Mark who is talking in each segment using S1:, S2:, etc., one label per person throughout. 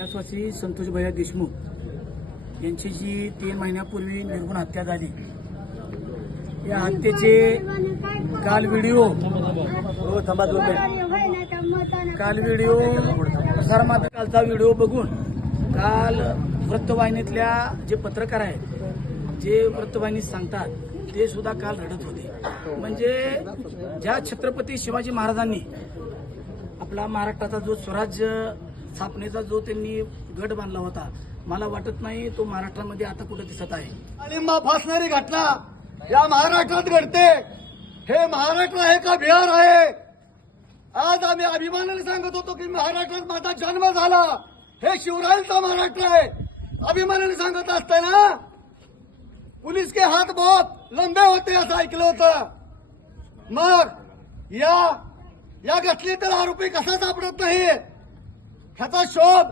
S1: कैलासवासी संतोष भैया देशमुख यांची जी तीन महिन्यापूर्वी निर्गुण हत्या झाली. या हत्येचे काल व्हिडिओ हो, काल व्हिडिओ प्रसारमाध्यम कालचा व्हिडिओ बघून काल वृत्तवाहिनीतल्या जे पत्रकार आहेत जे वृत्तवाहिनीत सांगतात ते सुद्धा काल रडत होते. म्हणजे ज्या छत्रपती शिवाजी महाराजांनी आपला महाराष्ट्राचा जो स्वराज्य स्थापनेचा जो त्यांनी गट बांधला होता मला वाटत नाही तो महाराष्ट्रामध्ये आता कुठं दिसत आहे.
S2: अलिंबा फासणारी घटना या महाराष्ट्रात घडते. हे महाराष्ट्र आहे का बिहार आहे? आज आम्ही अभिमानाने सांगत होतो की महाराष्ट्रात माझा जन्म झाला. हे शिवरायांचा महाराष्ट्र आहे. अभिमानाने सांगत असताना पुलिस के हात बहुत लंबे होते असं ऐकलं होतं. मग या या घटनेत तर आरोपी कसा सापडत नाही? ह्याचा शोध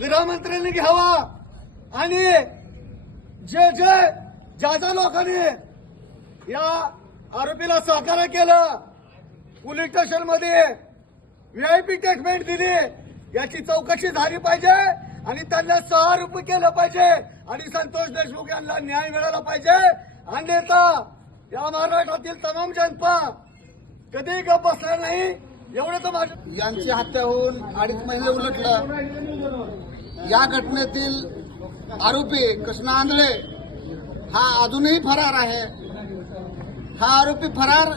S2: गृहमंत्र्यांनी घ्यावा. आणि जे जे ज्या ज्या लोकांनी या आरोपीला सहकार्य केलं पोलीस स्टेशनमध्ये व्हीआयपी ट्रीटमेंट दिली याची चौकशी झाली पाहिजे आणि त्यांना सहारूप केलं पाहिजे आणि संतोष देशमुख यांना न्याय मिळाला पाहिजे. अन्यथा या महाराष्ट्रातील तमाम जनता कधी गप बसणार नाही. एवढं तो
S3: यांची हत्या होऊन अडीच महिने उलटलं. या घटनेतील आरोपी कृष्णा आंधळे हा अजूनही फरार आहे. हा आरोपी फरार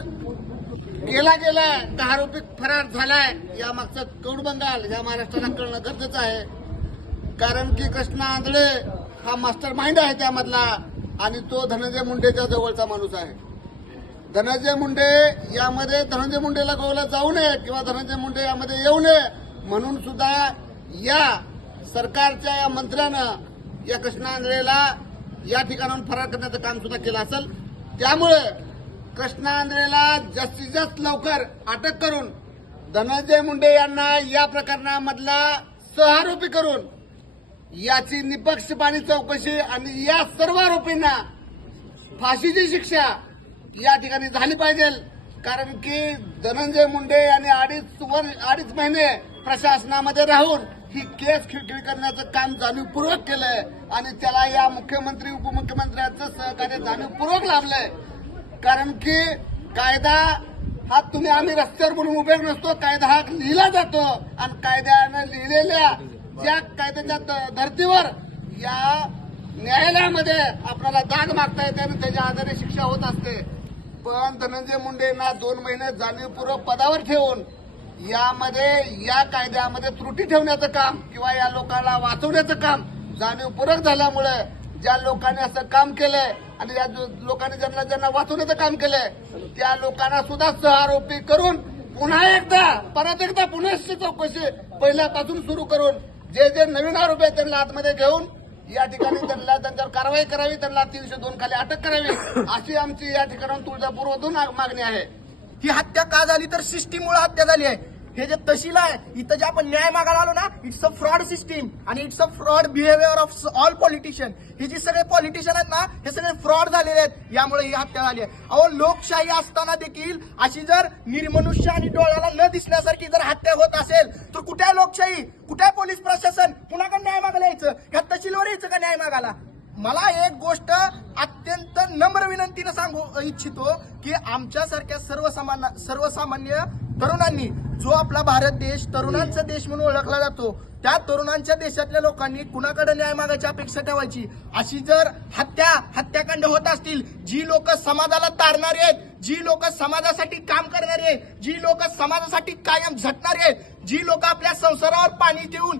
S3: केला गेलाय. तर आरोपी फरार झालाय. या मागचं कौड बंगाल या महाराष्ट्राला कळणं गरजेचं आहे. कारण की कृष्णा आंधळे हा मास्टर माइंड आहे त्यामधला आणि तो धनंजय मुंडेच्या जवळचा माणूस आहे. धनंजय मुंडे यामध्ये धनंजय मुंडेला गोवला जाऊ नये किंवा धनंजय मुंडे यामध्ये येऊ नये म्हणून सुद्धा या सरकारच्या या मंत्र्यानं या कृष्णा आंधळेला या ठिकाणाहून फरार करण्याचं काम सुद्धा केलं असेल. त्यामुळे कृष्णा आंधळेला जास्तीत जास्त लवकर अटक करून धनंजय मुंडे यांना या प्रकरणामधला सहआरोपी करून याची निपक्षपाणी चौकशी आणि या सर्व आरोपींना फाशीची शिक्षा या ठिकाणी झाली पाहिजे. कारण की धनंजय मुंडे यांनी अडीच वर्ष अडीच महिने प्रशासनामध्ये राहून ही केस खिळखिळ करण्याचं काम जाणीवपूर्वक केलंय आणि त्याला या मुख्यमंत्री उपमुख्यमंत्र्यांचं सहकार्य जाणीवपूर्वक लाभलंय. कारण की कायदा हा तुम्ही आम्ही रस्त्यावर बोलून उभे नसतो कायदा हा लिहिला जातो आणि कायद्यानं लिहिलेल्या ज्या कायद्याच्या धर्तीवर या न्यायालयामध्ये आपल्याला जाग मागता येते आणि त्याच्या आधारे शिक्षा होत असते. पण धनंजय मुंडेंना दोन महिने जाणीवपूर्वक पदावर ठेवून यामध्ये या कायद्यामध्ये त्रुटी ठेवण्याचं काम किंवा या लोकांना वाचवण्याचं काम जाणीवपूर्वक झाल्यामुळे ज्या लोकांनी असं काम केलंय आणि या लोकांनी ज्यांना ज्यांना वाचवण्याचं काम केलंय त्या लोकांना सुद्धा सहआरोपी करून पुन्हा एकदा परत एकदा पुन्हा चौकशी पहिल्यापासून सुरू करून जे जे नवीन आरोपी आहेत त्यांना आतमध्ये घेऊन या ठिकाणी त्यांना त्यांच्यावर कारवाई करावी त्यांना तीनशे दोन खाली अटक करावी. अशी आमची या ठिकाणाहून तुळजापूरमधून मागणी आहे.
S4: ही हत्या का झाली? तर सिस्टीममुळे हत्या झाली आहे. हे जे तहसील आहे इथं जे आपण न्याय मागायला आलो ना इट्स अ फ्रॉड सिस्टीम आणि it's a fraud behaviour of all politician हे जे सगळे पॉलिटिशियन आहेत ना हे सगळे फ्रॉड झालेले आहेत. यामुळे ही हत्या झाली आहे. अहो लोकशाही असताना देखील अशी जर निर्मनुष्य आणि डोळ्याला न दिसण्यासारखी जर हत्या होत असेल तर कुठे आहे लोकशाही? कुठे आहे पोलीस प्रशासन? कुणाकडे न्याय मागायला यायचं? ह्या तहसीलवर यायचं का न्याय मागायला? मला एक गोष्ट अत्यंत नम्र विनंतीनं सांगू इच्छितो की आमच्यासारख्या सर्वसामान्य सर्वसामान्य तरुणांनी जो आपला भारत देश तरुणांचा देश म्हणून ओळखला जातो त्या तरुणांच्या देशातल्या लोकांनी कुणाकडे न्याय मागायची अपेक्षा ठेवायची? अशी जर हत्या हत्याकांड होत असतील जी लोक समाजाला तारणारी आहेत जी लोक समाजासाठी काम करणारी आहेत जी लोक समाजासाठी कायम झटणारी आहेत जी लोक आपल्या संसारावर पाणी देऊन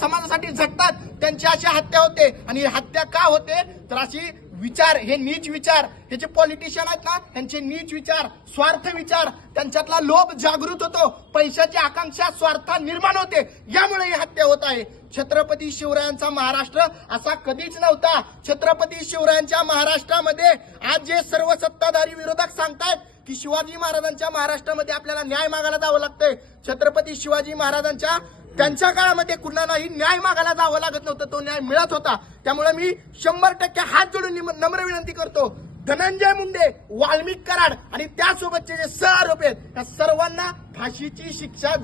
S4: समाजासाठी झटतात त्यांची अशी हत्या होते. आणि हत्या का होते? तर अशी विचार हे नीच विचार हे जे पॉलिटिशियन आहेत ना त्यांचे नीच विचार स्वार्थ विचार त्यांच्यातला लोभ जागृत होतो पैशाची आकांक्षा स्वार्थ निर्माण होते यामुळे ही हत्या होत आहे. छत्रपती शिवरायांचा महाराष्ट्र असा कधीच नव्हता. छत्रपती शिवरायांच्या महाराष्ट्रामध्ये आज जे सर्व सत्ताधारी विरोधक सांगतायत की शिवाजी महाराजांच्या महाराष्ट्रामध्ये आपल्याला न्याय मागायला जावं लागतंय. छत्रपती शिवाजी महाराजांच्या त्यांच्या काळामध्ये कुणालाही न्याय मागायला जावं लागत नव्हतं. तो न्याय मिळत होता. त्यामुळे मी शंभर टक्के हात जोडून नम्र विनंती करतो. धनंजय मुंडे वाल्मिक कराड आणि त्यासोबतचे जे सह आरोपी आहेत त्या सर्वांना फाशीची शिक्षा